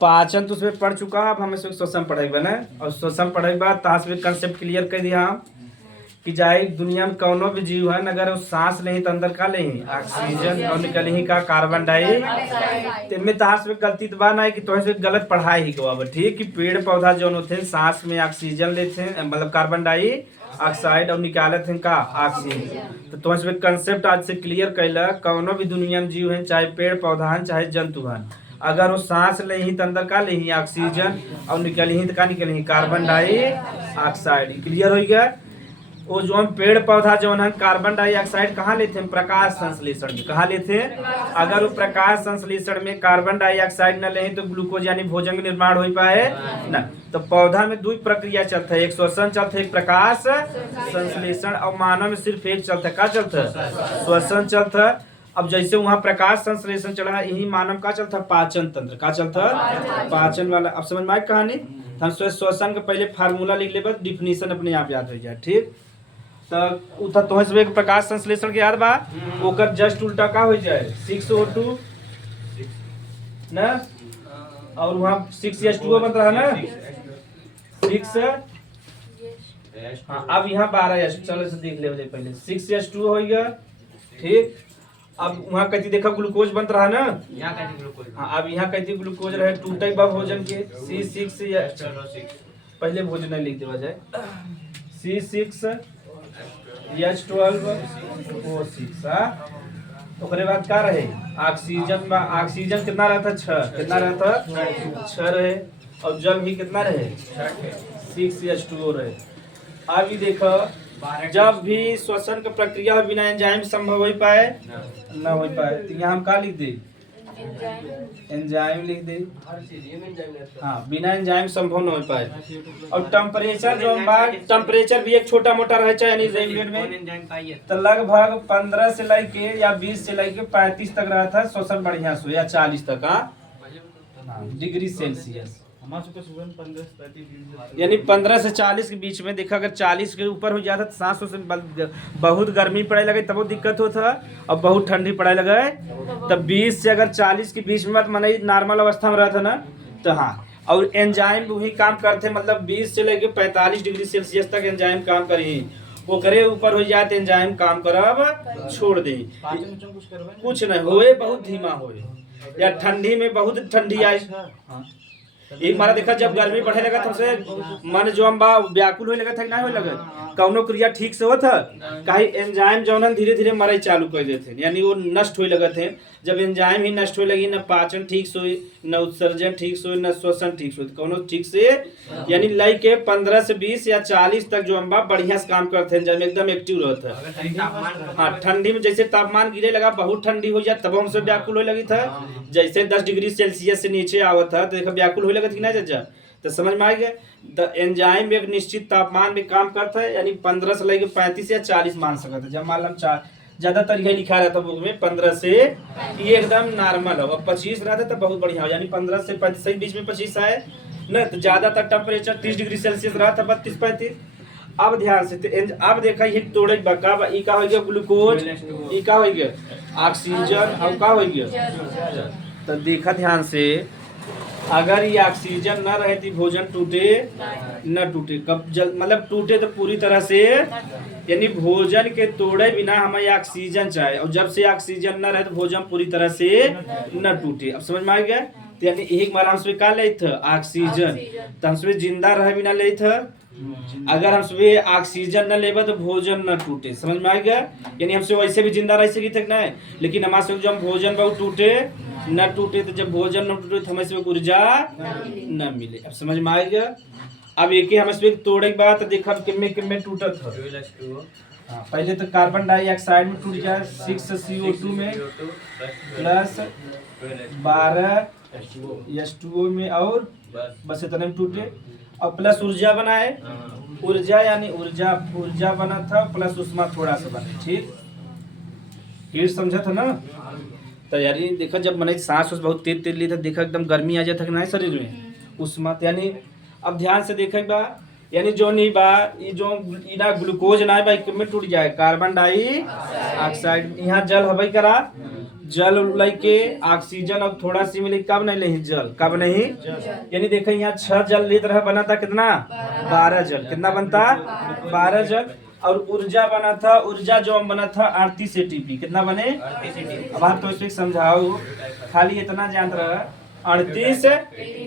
पाचन तो उसमें पढ़ चुका है। अब हम इसमें श्वसन पढ़ेगा ना, और श्वसन पढ़ेगा तास में कंसेप्ट क्लियर कर दिया हम कि जाए दुनिया में कौनो भी जीव है अगर वो सांस नहीं तो अंदर का नहीं ऑक्सीजन और निकली ही का कार्बन डाइऑक्साइड। में तास में गलती तो बा ना है कि तो से गलत पढ़ाई ही गवा ठीक कि पेड़ पौधा जो होते हैं सांस में ऑक्सीजन लेते हैं मतलब कार्बन डाइऑक्साइड और निकालते हैं का ऑक्सीजन। तो तुम्हें कंसेप्ट आज से क्लियर कैला कौनो भी दुनिया में जीव है चाहे पेड़ पौधा है चाहे जंतु है अगर वो सांस ले ही तो अंदर का ले ही ऑक्सीजन और निकली ही तो का निकली ही कार्बन डाइऑक्साइड। क्लियर हो गया। वो जो हम पेड़ पौधा जो है कार्बन डाइऑक्साइड कहाँ लेते हैं प्रकाश संश्लेषण में। कहाँ लेते हैं अगर वो प्रकाश संश्लेषण में कार्बन डाइऑक्साइड न ले तो ग्लूकोज यानी भोजन का निर्माण हो पाए न। तो पौधा में दो प्रक्रिया चलता है, एक श्वसन चलता है एक प्रकाश संश्लेषण। और मानव में सिर्फ एक चलता है, क्या चलता है श्वसन चलता है। अब जैसे वहाँ प्रकाश संश्लेषण चला है यही मानव का चलता है पाचन तंत्र का चलता है पाचन वाला। अब समझ में आए कहानी। हम श्वसन का पहले फार्मूला लिख ले डिफिनीशन अपने आप याद हो जाए ठीक। तो प्रकाश संश्लेषण के याद बा ओकर जस्ट उल्टा का हो जाए 6O2 ना और वहाँ 6H2O बन रहा है ना 6 हाँ। अब यहाँ 12H चलो से देख ले पहले 6H2O हो गया ठीक। अब वहाँ कहती देखा ग्लूकोज बन रहा है ना हाँ। अब यहाँ कहती ग्लूकोज रहे टूटे बा भोजन के C6 पहले भोजन लिख देवा जाए C6H12O6 ओकरे बाद का रहे ऑक्सीजन। ऑक्सीजन कितना रहता 6 कितना रहता 6 रहे और जल भी कितना रहे 6H2O रहे। अभी देखो जब भी श्वसन का प्रक्रिया बिना एंजाइम संभव हो पाए न हो पाए तो यहाँ हम का लिख दे एंजाइम लिख दे हाँ बिना एंजाइम संभव न हो पाए। और टेम्परेचर जो टेम्परेचर भी एक छोटा मोटा रहे चाहे यानी रेगुलेट में तो लगभग 15 से लेके या 20 से लेके 35 तक रहा था श्वसन बढ़िया से या 40 तक डिग्री सेल्सियस यानी 15 से 40 के बीच में देखा। अगर 40 के ऊपर हो जाता तो सांस बहुत गर्मी पड़े लगे तब दिक्कत होता और बहुत ठंडी पड़े लगे। तब 20 से अगर 40 के बीच में मन नॉर्मल अवस्था में रहता ना तो हाँ। और एंजाइम वही काम करते मतलब 20 से लेके 45 डिग्री सेल्सियस तक एंजाइम काम करी वो करे ऊपर हो जाए तो एंजाइम काम करब छोड़ दे कुछ नहीं होए बहुत धीमा होए या ठंडी में बहुत ठंडी आई। एक मारा देखा जब गर्मी बढ़े लगा तुमसे मन जो हम व्याकुल होने लगा था नहीं होने लगा कौनो क्रिया ठीक से होता कहीं एंजाइम जो है धीरे धीरे मरे चालू कर देते यानी वो नष्ट हो लगे थे। जब एंजाइम ही नष्ट हो लगी न पाचन ठीक से हुई न उत्सर्जन ठीक से हुई न श्वसन ठीक से कौनो ठीक से यानी लाई के 15 से 20 या 40 तक जो हम बढ़िया से काम करते हैं जब एकदम एक्टिव रहता है हाँ। ठंडी में जैसे तापमान गिरे लगा बहुत ठंडी हो जाए तब हमसे व्याकुल हो लगी था जैसे 10 डिग्री सेल्सियस से नीचे आवत था तो देखा व्याकुल हो लगा था कि नहीं जा तो समझ में आ गया। द एंजाइम एक निश्चित तापमान में काम करता है यानी 15 से लेकर 35 या 40 मान सकता है। जब मान लो ज्यादातर यही लिखा रहता बुक में 15 से ये एकदम नॉर्मल हो 25 रहता तो बहुत बढ़िया हो यानी 15 से 35 सही बीच में 25 आए न तो ज्यादातर टेम्परेचर 30 डिग्री सेल्सियस रहा था 32-35। अब ध्यान से अब देखा ये तोड़े बका ई का हो गया ग्लूकोज ई का हो गया ऑक्सीजन और का हो गया। तो देखा ध्यान से अगर ये ऑक्सीजन न रहे तो भोजन टूटे न टूटे कब मतलब टूटे तो पूरी तरह से यानी भोजन के तोड़े बिना हमें ऑक्सीजन चाहिए और जब से ऑक्सीजन न रहे तो भोजन पूरी तरह से न टूटे। अब समझ में आ गया। तो यानी एक बार हमसे का ले था ऑक्सीजन तो हमसे जिंदा रहे बिना ले था अगर हमसे ऑक्सीजन न लेबा तो भोजन न टूटे। समझ में आ गया। यानी हमसे वैसे भी जिंदा रह सकी तक नहीं लेकिन हमारे जब भोजन बहुत टूटे न टूटे तो जब भोजन न टूटे तो हमें से ऊर्जा न मिले। अब समझ में आ गया। अब एक ही हमें तोड़े के बाद देखा किम्मे टूटत हो पहले तो कार्बन डाइऑक्साइड में टूट जाए 6CO2 में प्लस 12H2O में और बस इतने में टूटे और प्लस ऊर्जा बनाए ऊर्जा यानी ऊर्जा बना था प्लस उष्मा थोड़ा सा बना ठीक ये समझा था ना। तो यानी देखा जब मैंने सांस बहुत तेज ली था देखा एकदम गर्मी आ जाता है शरीर में उष्मा यानी। अब ध्यान से देखे बा यानी जो नहीं बा ये जो इना ग्लूकोज ना बा में टूट जाए कार्बन डाइऑक्साइड यहाँ जल हवाई करा जल लेके ऑक्सीजन अब थोड़ा सी मिली, कब नहीं नहीं जल, कब नहीं यानी देखो यहाँ 6 जल लेते रहा, बना था कितना 12 जल, कितना बनता 12 जल। और ऊर्जा बना था, ऊर्जा जो बना था 38 ATP, कितना बने 38 ATP। अब आप तो इसमें समझाओ, खाली इतना जान रहा 38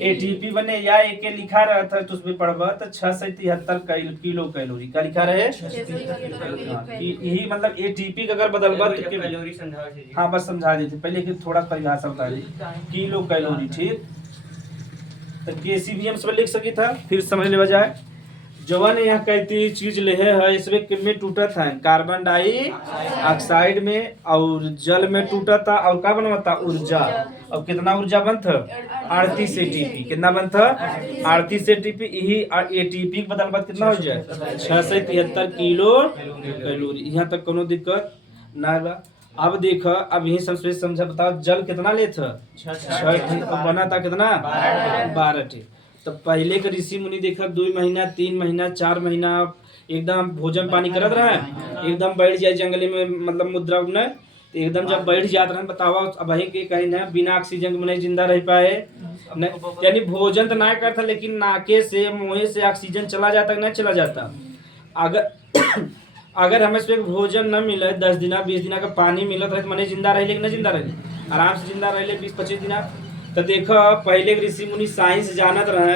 ATP बने, या एक लिखा रहा था तो उसमें पढ़वा तो 673 किलो कैलोरी का लिखा रहे। यही मतलब ATP का अगर बदलवा तो कैलोरी समझा, हाँ बस समझा देते पहले कि थोड़ा परिभाषा बता दी, किलो कैलोरी, ठीक। तो KCBM सब लिख सकी था, फिर समझ ले बजाय जवन यहाँ कहती चीज ले है, इसमें किनमें टूटा था, कार्बन डाइऑक्साइड में और जल में टूटा था, और क्या बनवा था ऊर्जा। और कितना ऊर्जा बनता 38 ATP, कितना बनता 38 ATP। यही ATP बदल बाद कितना हो जाए 673 किलो कैलोरी। यहाँ तक कोनो दिक्कत ना बा। अब देखो, अब यही सब समझा, बताओ जल कितना ले था 6 बना था कितना 12 टे। तो पहले के ऋषि मुनि देखा 2 महीना 3 महीना 4 महीना एकदम भोजन पानी करत रहे, एकदम बैठ जाए जंगले में, मतलब मुद्रा में, तो एकदम जब बैठ जाते रहे, बतावा अब वही के कहीं ना बिना ऑक्सीजन के नहीं जिंदा रह पाए, यानी भोजन तो ना करता लेकिन नाके से मुंह से ऑक्सीजन चला जाता नहीं चला जाता। अगर अगर हमें से भोजन न मिले 10 दिन 20 दिन का पानी मिलत रहे तो मने जिंदा रहे कि नहीं जिंदा रहे, आराम से जिंदा रहे 20-25 दिन। तो देखो पहले ऋषि मुनि साइंस जानत रहे,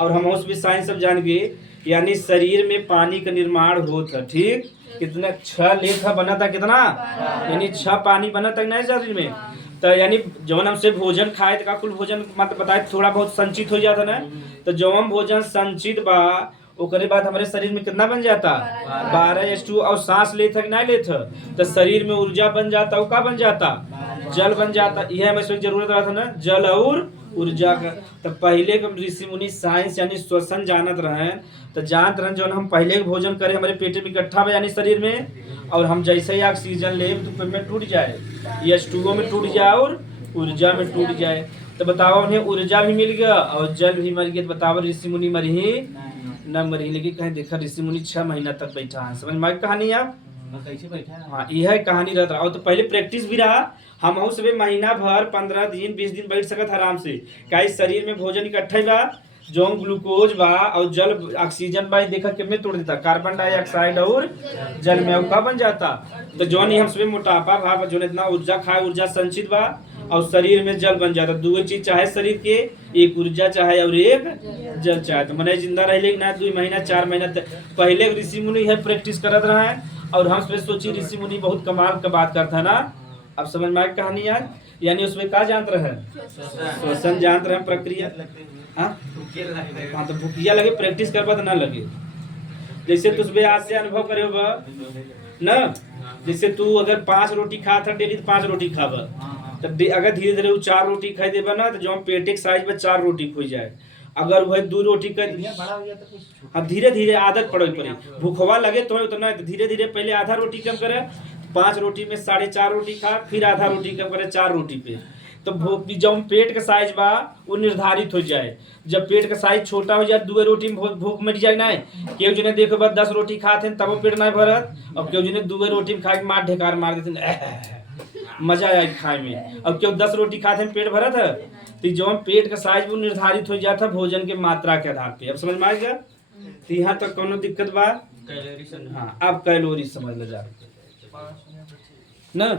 और हम उस भी साइंस सब जान गए, यानी शरीर में पानी का निर्माण होता, ठीक। कितना 6 लेखा बना था, कितना यानी 6 पानी बना था नहीं शरीर में। तो यानी जवन हमसे भोजन खाए तो का कुल भोजन मतलब बताए थोड़ा बहुत संचित हो जाता ना, तो जवन भोजन संचित बा ओकरे बाद हमारे शरीर में कितना बन जाता 12H2। और सांस लेता कि नहीं लेता तो शरीर में ऊर्जा बन जाता, और का बन जाता जल बन जाता। यह हमें जरूरत रहा था ना, जल और ऊर्जा का। तो पहले के ऋषि मुनि साइंस यानी श्वसन जानत रहे, तो जानत रहे जो हम पहले के भोजन करें हमारे पेट में इकट्ठा यानी शरीर में, और हम जैसे ही ऑक्सीजन ले तो में टूट जाए, H2O में टूट जाए और ऊर्जा में टूट जाए। तो बताओ उन्हें ऊर्जा भी मिल गया और जल भी मर गया। तो बताओ ऋषि मुनि मरी न मरी, लेकिन कहीं देखा ऋषि मुनि 6 महीना तक बैठा है। समझ में कहानी आप कैसे बैठा है? हाँ यह कहानी रहता रहा। और तो पहले प्रैक्टिस भी रहा, हम सब महीना भर 15 दिन 20 दिन बैठ सकत आराम से, क्या शरीर में भोजन इकट्ठे बा, जो ग्लूकोज बा और जल ऑक्सीजन बा, देखा कितने तोड़ देता कार्बन डाइऑक्साइड और जल में का बन जाता। तो जो नहीं हम सब मोटापा भाव जो इतना ऊर्जा खाए, ऊर्जा संचित बा और शरीर में जल बन जाता। 2 चीज चाहे शरीर के, एक ऊर्जा चाहे और एक जल चाहे, तो मने जिंदा रहे ना 2 महीना 4 महीना तक। पहले ऋषि मुनि है प्रैक्टिस करत रहे हैं, और हम सब सोची ऋषि मुनि बहुत कमाल का बात करता है ना। अब समझ में आए कहानी यार, यानी उसमें क्या जानते रहे श्वसन जानते रहे प्रक्रिया। हाँ तो भूखिया लगे प्रैक्टिस करवा तो ना लगे। जैसे तुझे आज से अनुभव करे ना, जैसे तू अगर 5 रोटी खा था डेली तो 5 रोटी खावा, तब अगर धीरे धीरे वो 4 रोटी खाई देबा ना, तो जो हम पेटे के साइज में 4 रोटी खो जाए। अगर वह 2 रोटी कर हाँ धीरे धीरे आदत पड़े पड़ी, भूखवा लगे तो उतना धीरे धीरे पहले आधा रोटी कम करे, 5 रोटी में 4.5 रोटी खा, फिर आधा रोटी कम करे 4 रोटी पे। तो जब पेट का साइज बा वो निर्धारित हो जाए। जब पेट का साइज छोटा हो जाए 2 रोटी में भूख मिट जाए ना, केहू जने देखो बस 10 रोटी खाते तब पेट नहीं भरत, और केहू जने 2 रोटी में खा के मार ढेकार मार देते मजा आए खाए में। अब क्यों 10 रोटी खाते हैं पेट भरत है, तो जो पेट का साइज वो निर्धारित हो जाता भोजन के मात्रा के आधार पे। अब समझ में आ गया? तो यहाँ तक कोनो दिक्कत बा? हाँ अब कैलोरी समझ ले जा न।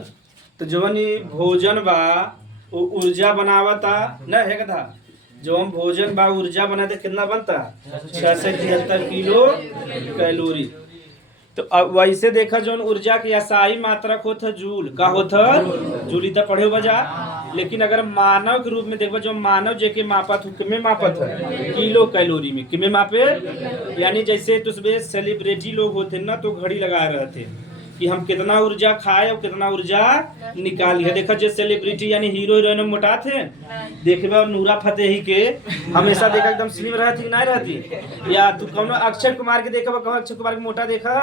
तो जवन भोजन बा वो ऊर्जा बनावता न है कथा, जो हम भोजन बा ऊर्जा बनाते कितना बनता 673 किलो कैलोरी। तो अब वैसे देखा जो ऊर्जा की असाई मात्रक होता जूल का होता जूल इतना पढ़े बजा। लेकिन अगर मानव के रूप में देखो जो मानव जेके मापत किमे मापत है किलो कैलोरी में, किमे मापे यानी जैसे तुझे सेलिब्रिटी लोग होते ना तो घड़ी लगा रहे थे कि हम कितना ऊर्जा खाए और कितना ऊर्जा निकाली है। देखा जो सेलिब्रिटी यानी हीरो हीरोइन मोटा थे, देखबा नूरा फतेही के हमेशा देखा एकदम स्लिम रहती नहीं रहती, या तू कौन अक्षय कुमार के देखा कौन अक्षय कुमार के मोटा देखा।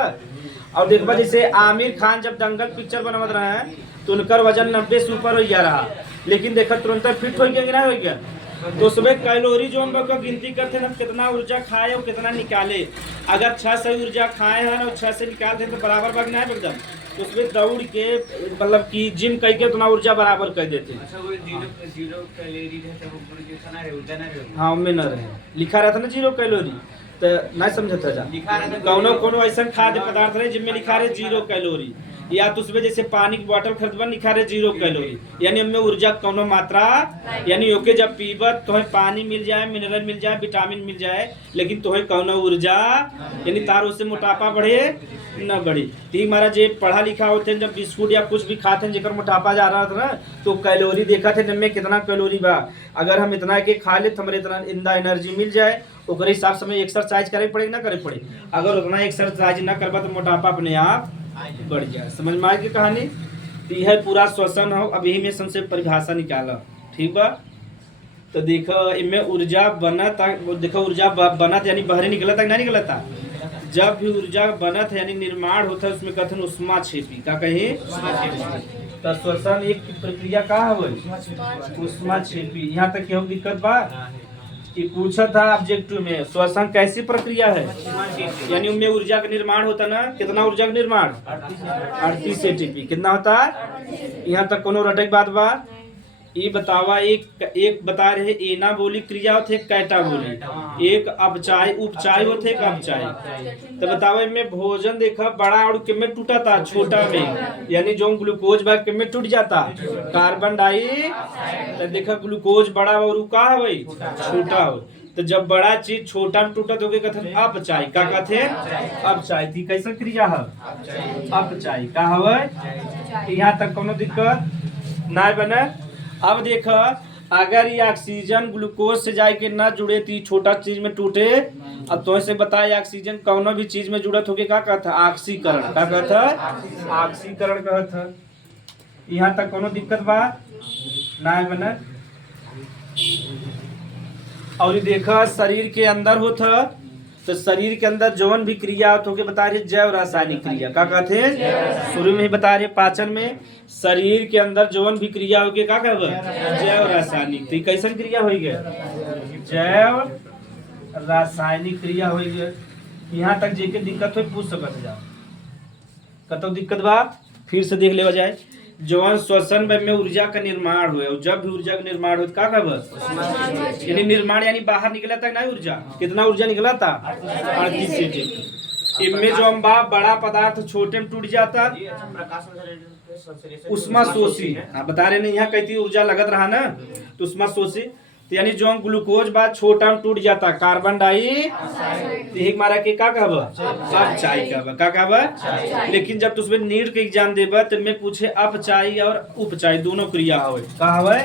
और देखबा जैसे आमिर खान जब दंगल पिक्चर बनवत रहे तो उनका वजन 90 से ऊपर हो गया रहा, लेकिन देखा तुरंत फिट हो गया कि नहीं हो गया। तो सुबह कैलोरी जो हम लोग गिनती करते हैं कितना ऊर्जा खाए और कितना निकाले। अगर 6 से ऊर्जा खाए हैं और 6 से निकालते हैं तो बराबर भाग नहीं एकदम तो उसमें दौड़ के मतलब कि जिम करके उतना ऊर्जा बराबर कर देते हैं। अच्छा वो जीरो कैलोरी रहता है वो पूरी जो खाना है ऊर्जा ना रहे। हाँ उनमें न रहे, लिखा रहता ना 0 कैलोरी, तो नहीं समझत है जा लिखा रहता कौनो कोनो ऐसा खाद्य पदार्थ रहे जिनमें लिखा रहे 0 कैलोरी, या तो उसमें जैसे पानी की बोतल खरीदबा लिखा रहे 0 कैलोरी, यानी उनमें ऊर्जा कौनो मात्रा, यानी ओके जब पीबत तो पानी मिल जाए, मिनरल मिल जाए, विटामिन मिल जाए, लेकिन तो कौनो ऊर्जा यानी तार उससे मोटापा बढ़े न बढ़े। तो हमारा जे पढ़ा लिखा होते हैं जब बिस्कुट या कुछ भी खाते हैं जेकर मोटापा जा रहा था ना, तो कैलोरी देखा थे इनमें कितना कैलोरी बा, अगर हम इतना के खा ले तो हमारे इतना इंदा एनर्जी मिल जाए, ओकरे हिसाब से हमें एक्सरसाइज करे पड़े ना करे पड़े, अगर उतना एक्सरसाइज ना करबा तो मोटापा अपने आप बढ़ जाए। समझ में आई की कहानी? तो यह पूरा श्वसन हो। अब यही में सबसे परिभाषा निकाला, ठीक बा? तो देखो इनमें ऊर्जा बनत, देखो ऊर्जा बनत यानी बाहर निकलता नहीं निकलता, जब भी ऊर्जा बनत है यानी निर्माण होता है उसमें कथन उष्मा छेपी का कहीं, तो श्वसन एक प्रक्रिया का है उष्मा छेपी। यहाँ तक केहू दिक्कत बा कि पूछा था ऑब्जेक्टिव में श्वसन कैसी प्रक्रिया है, यानी उनमें ऊर्जा का निर्माण होता ना, कितना ऊर्जा का निर्माण 38 एटीपी कितना होता है। यहाँ तक कोनो रटक बात बा, ये बतावा एक बता रहे एना बोली क्रिया होते कैटा बोली, एक अपचाय उपचाय होते एक अपचाय। तो बतावा इनमें भोजन देखा बड़ा और किमें टूटा था छोटा में, यानी जो ग्लूकोज बा किमें टूट जाता, कार्बन डाई तो देखा ग्लूकोज बड़ा और का है भाई छोटा हो, तो जब बड़ा चीज छोटा में टूटा तो कथन अपचाय का कहते अपचाय। थी कैसा क्रिया है अपचाय का हवे। यहाँ तक कोनो दिक्कत ना बने। अब देखा अगर ये ऑक्सीजन ग्लूकोज से जाए के ना जुड़े तो छोटा चीज में टूटे, अब तो ऐसे बताए ऑक्सीजन कौनो भी चीज में जुड़त होके का कहता ऑक्सीकरण का कहता ऑक्सीकरण कहता। यहाँ तक कोनो दिक्कत बा ना बने। और ये देखा शरीर के अंदर होता, तो शरीर के अंदर जौन भी क्रिया होके बता रहे जैव रासायनिक क्रिया का कहते हैं, शुरू में ही बता रहे पाचन में शरीर के अंदर जौन भी क्रिया होके का कहब जैव रासायनिक। तो कैसन क्रिया हो गए जैव रासायनिक क्रिया हो गए। यहाँ तक जेके दिक्कत हो पूछ सकते जाओ, कतो दिक्कत बा फिर से देख लेवा जाए। जौन श्वसन में ऊर्जा का निर्माण हुए, और जब भी ऊर्जा का निर्माण हो का कहब यानी निर्माण यानी बाहर निकला था ना ऊर्जा, कितना ऊर्जा निकला था 38 एटीपी। इनमें जो हम बड़ा पदार्थ छोटे में टूट जाता उष्मा शोषी। हाँ बता रहे नहीं यहाँ कहती ऊर्जा लगत रहा ना, तो उष्मा शोषी तो यानी जो ग्लूकोज बाद छोटा में टूट जाता कार्बन डाई तो मारा के का कहब अपचाई कहब का कहब। लेकिन जब उसमें नीट के एग्जाम देबा तो मैं पूछे अपचाई और उपचाई दोनों क्रिया हो का हवे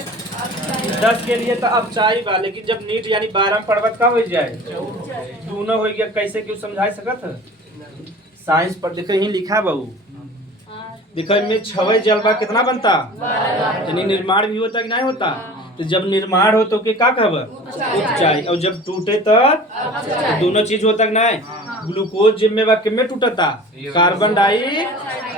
10 के लिए तो अपचाई बा, लेकिन जब नीट यानी 12 में पढ़बत का हो जाए दोनों हो गया। कैसे क्यों समझा सकत है साइंस पर देखो यही लिखा बाबू, देखो इनमें 6 जलवा कितना बनता यानी निर्माण भी होता कि नहीं होता। तो जब निर्माण हो तो के का कहब उपचाय, और जब टूटे तो दोनों चीज होता कि नहीं। ग्लूकोज जिम्मे बा किमे टूटता कार्बन डाई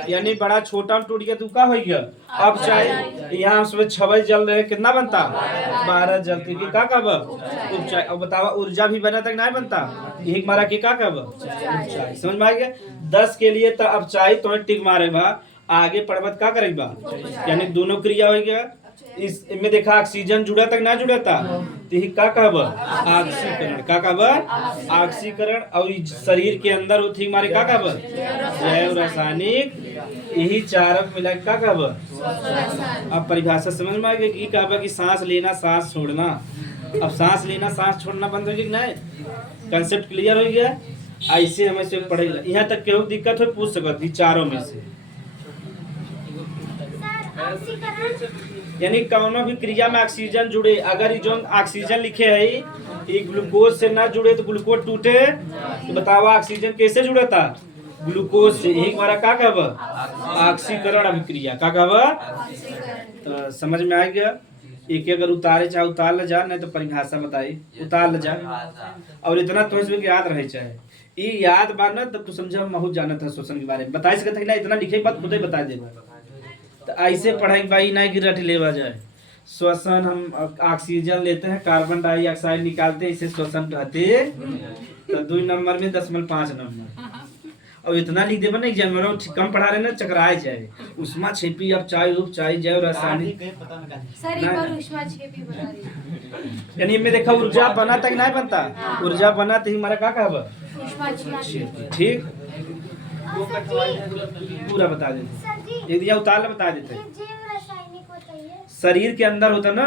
यानी बड़ा छोटा में टूट गया तो का हो गया अपचाय। यहाँ उसमें 6 जल रहे कितना बनता 12 जलती की का कहब उपचाय। और बतावा ऊर्जा भी बना तक नहीं बनता यही मारा के का कहब उपचाय। समझ में आ गया। 10 के लिए तो अपचाई तो टिक मारे बा, आगे पढ़बत का करेगा यानी दोनों क्रिया हो गया। इसमें देखा ऑक्सीजन जुड़ा तक ना जुड़ा था तो का कहब ऑक्सीकरण का कहब ऑक्सीकरण। और शरीर के अंदर होती हमारे का कहब जैव रासायनिक, यही चारक मिला का कहब। अब परिभाषा समझ में आ गई कि कहब कि सांस लेना सांस छोड़ना। अब सांस लेना सांस छोड़ना बंद हो गया नहीं, कंसेप्ट क्लियर हो गया। ऐसे हमें से पढ़ेगा। यहाँ तक केहू दिक्कत हो पूछ सकती चारों में से, यानी कौनो भी क्रिया में ऑक्सीजन जुड़े, अगर ये जो ऑक्सीजन लिखे है ये ग्लूकोज से ना जुड़े तो ग्लूकोज टूटे, तो बताओ ऑक्सीजन कैसे जुड़ा था ग्लूकोज से, यही हमारा का कहब ऑक्सीकरण अभिक्रिया का कहब। तो समझ में आ गया। एक अगर उतारे चाहे उतार ले जा, नहीं तो परिभाषा बताई उतार ले जा। और इतना तो इसमें याद रहे चाहे ये याद बाना तब तो समझा बहुत जाना था श्वसन के बारे में बता सकते ना, इतना लिखे बात खुद ही बता देगा। तो ऐसे पढ़ाई भाई ना कि रट लेवा जाए। श्वसन हम ऑक्सीजन लेते हैं कार्बन डाइऑक्साइड निकालते हैं, इसे श्वसन कहते हैं। तो 2 नंबर में 10 में 5 नंबर। और इतना लिख देबा ना एग्जाम में कम पढ़ा रहे ना चकराए जाए उष्मा छेपी अब चाय रूप चाय जैव रासायनिक सर एक बार उष्मा छेपी बता रही यानी में देखा ऊर्जा बना तक नहीं बनता ऊर्जा बना तो हमारा क्या कहब उष्मा छेपी ठीक सर जी, पूरा बता देते सर जी, एक दिया उतार बता देते ये जैव रासायनिक बताइए। शरीर के अंदर होता ना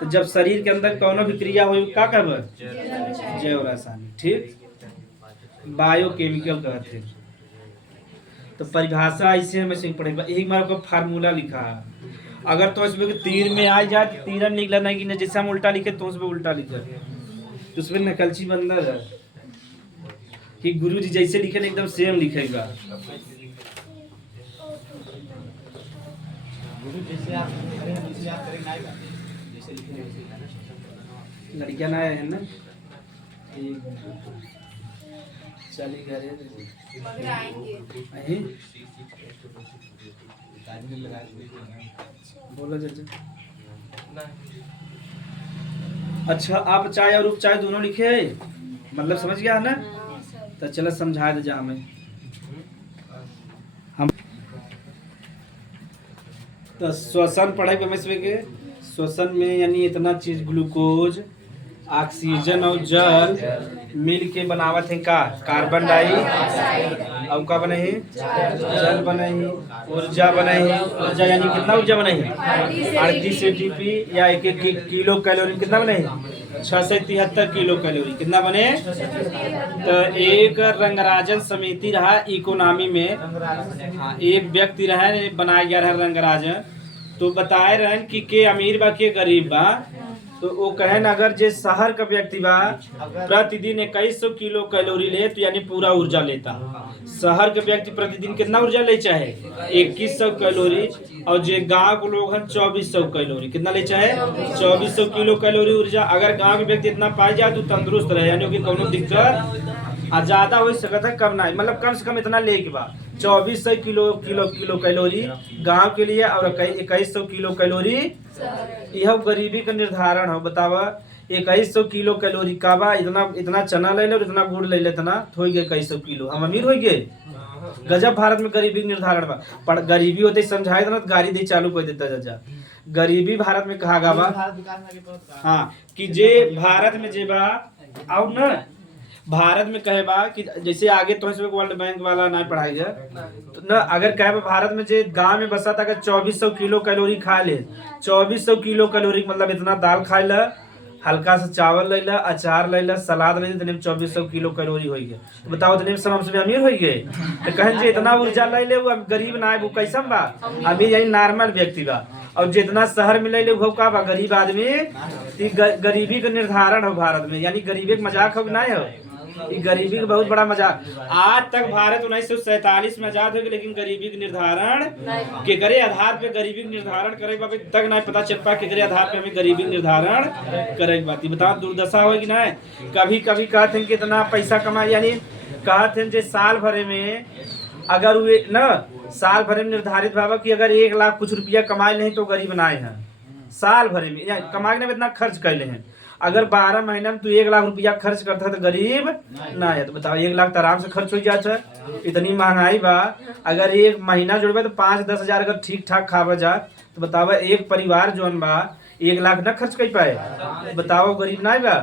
तो जब शरीर के अंदर कौनो भी क्रिया हो क्या कहब जैव रासायनिक ठीक बायोकेमिकल कहते हैं। तो परिभाषा ऐसे हमें से पढ़ेगा एक बार का फार्मूला लिखा है अगर तो इसमें तीर में आ जाए तो तीर में निकला नहीं कि नहीं जैसे हम उल्टा लिखे तो उसमें उल्टा लिखे तो उसमें नकलची बंदर है कि गुरु जी जैसे लिखे ना एकदम सेम लिखेगा लड़कियां ना है ना चली घरे मगर आएंगे अहीं? बोलो चाचा अच्छा आप चाय और रूप चाय दोनों लिखे मतलब समझ गया है ना हाँ सर तो चलो समझा दे जा हमें हम तो श्वसन पढ़ाई में इसमें के श्वसन में यानी इतना चीज ग्लूकोज ऑक्सीजन और जल मिल के बनावत है का कार्बन डाई और का बने है जल बने है ऊर्जा बने है ऊर्जा यानी कितना ऊर्जा बने है 38 एटीपी या 1 किलो कैलोरी कितना बने है 6 से 73 किलो कैलोरी कितना बने तो एक रंगराजन समिति रहा इकोनॉमी में हाँ, एक व्यक्ति रहा बनाया गया रहा रंगराजन तो बताए रहे कि के अमीर बा के गरीब बा तो वो कहे न अगर जे शहर का व्यक्ति बा प्रतिदिन 2100 किलो कैलोरी ले तो यानी पूरा ऊर्जा लेता शहर के व्यक्ति प्रतिदिन कितना ऊर्जा ले चाहे 2100 कैलोरी और जे गांव के लोग हैं 2400 कैलोरी कितना ले चाहे 2400 किलो कैलोरी ऊर्जा अगर गांव के व्यक्ति इतना पाई जाए तो तंदुरुस्त रहे यानी कि कोनो दिक्कत आ ज्यादा हो सकता है कम ना मतलब कम से कम इतना ले के बा 2400 किलो कैलोरी गांव के लिए और 2100 किलो कैलोरी यह गरीबी का निर्धारण हो बतावा 2100 किलो कैलोरी का बा इतना चना ले ले और इतना गुड़ ले ले इतना हो गए 2100 किलो हम अमीर हो गए गजब भारत में गरीबी का निर्धारण बा पर गरीबी होते समझाए ना तो गाड़ी दे चालू कर देता चाचा गरीबी भारत में कहा बा हाँ कि जे भारत में जे बा आओ ना भारत में कहे बा कि जैसे आगे तो वर्ल्ड बैंक वाला ना पढ़ाई तो ना अगर कहे बा भारत में जे गांव में बसा था अगर 2400 किलो कैलोरी खा ले 2400 किलो कैलोरी मतलब इतना दाल खा ले हल्का सा चावल ले ला अचार ले ला सलाद ले ला 2400 किलो कैलोरी हो गया तो बताओ इतने में हमसे अमीर हो गए तो कहें जे इतना ऊर्जा ले ले वो गरीब ना है वो कैसन बा अभी यही नॉर्मल व्यक्ति बा और जितना शहर में ले ले वो का बा गरीब आदमी गरीबी का निर्धारण हो भारत में यानी गरीबी का मजाक हो ना हो ये गरीबी का बहुत बड़ा मजाक आज तक भारत 1947 में आजाद हो गया लेकिन गरीबी के निर्धारण के करे आधार पे गरीबी के निर्धारण करे बाबे तक नहीं पता चल पा के करे आधार पे हमें गरीबी के निर्धारण करे बात बताओ दुर्दशा हो कि नहीं कभी कभी कहते हैं कि इतना पैसा कमाए यानी कहते हैं जे साल भरे में अगर वे न साल भरे में निर्धारित भावा कि अगर 1 लाख कुछ रुपया कमाए नहीं तो गरीब ना है साल भरे में या कमाए में इतना खर्च कर ले हैं अगर 12 महीने में तू 1 लाख रुपया खर्च करता है तो गरीब ना है तो बताओ 1 लाख तो आराम से खर्च हो जाता है इतनी महंगाई बा अगर एक महीना जुड़बे तो 5-10 हजार अगर ठीक ठाक खावा जा तो बताओ एक परिवार जोन बा 1 लाख ना खर्च कर पाए बताओ गरीब ना बा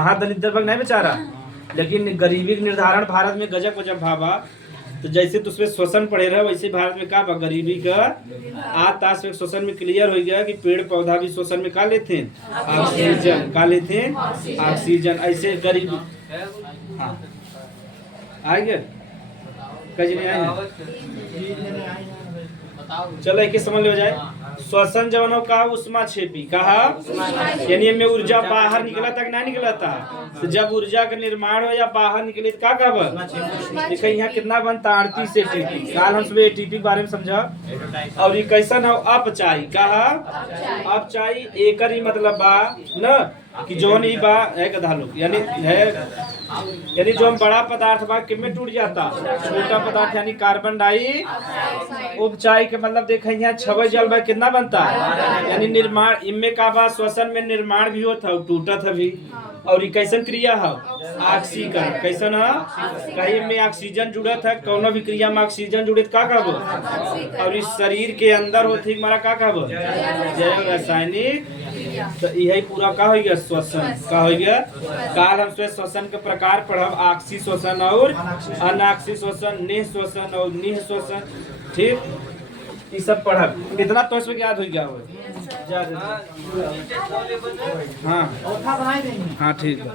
महादलित नहीं बेचारा लेकिन गरीबी के निर्धारण भारत में गजब गजब भावा तो जैसे तो उसमें शोषण पड़े रहे वैसे भारत में का गरीबी का आज ताश में शोषण में क्लियर हो गया कि पेड़ पौधा भी शोषण में का लेते हैं ऑक्सीजन का लेते हैं ऑक्सीजन ऐसे गरीबी हाँ आएंगे कहीं नहीं आए चलो एक समझ लो जाए श्वसन जवनों का उष्मा छेपी कहा यानी में ऊर्जा बाहर निकला तक ना निकला था तो जब ऊर्जा का निर्माण हो या बाहर निकले तो का देखिए यहाँ कितना बनता 38 एटीपी काल हम सुबह एटीपी के बारे में समझा और ये कैसन हो अपचाई कहा अपचाई एक ही मतलब बा न कि जौन ई बा है गधा लोग यानी है यानी जो हम बड़ा पदार्थ बा किमे टूट जाता छोटा पदार्थ यानी कार्बन डाई उपचाई के मतलब देख यहाँ छवे जल बा कितना बनता यानी निर्माण इनमें का बा श्वसन में निर्माण भी होता है टूटत है भी और ये कैसन क्रिया है ऑक्सीकरण कैसन है कहीं में ऑक्सीजन जुड़त है कोनो भी क्रिया में ऑक्सीजन जुड़त का कहब और इस शरीर के अंदर होती हमारा का कहब जैव रासायनिक तो यही पूरा का हो गया श्वसन का हो गया काल हम श्वसन के प्रकार पढ़ब ऑक्सी श्वसन और अनाक्सी श्वसन निह श्वसन और निह श्वसन ठीक ये सब पढ़ब इतना तो इसमें याद हो गया हो हाँ हाँ ठीक है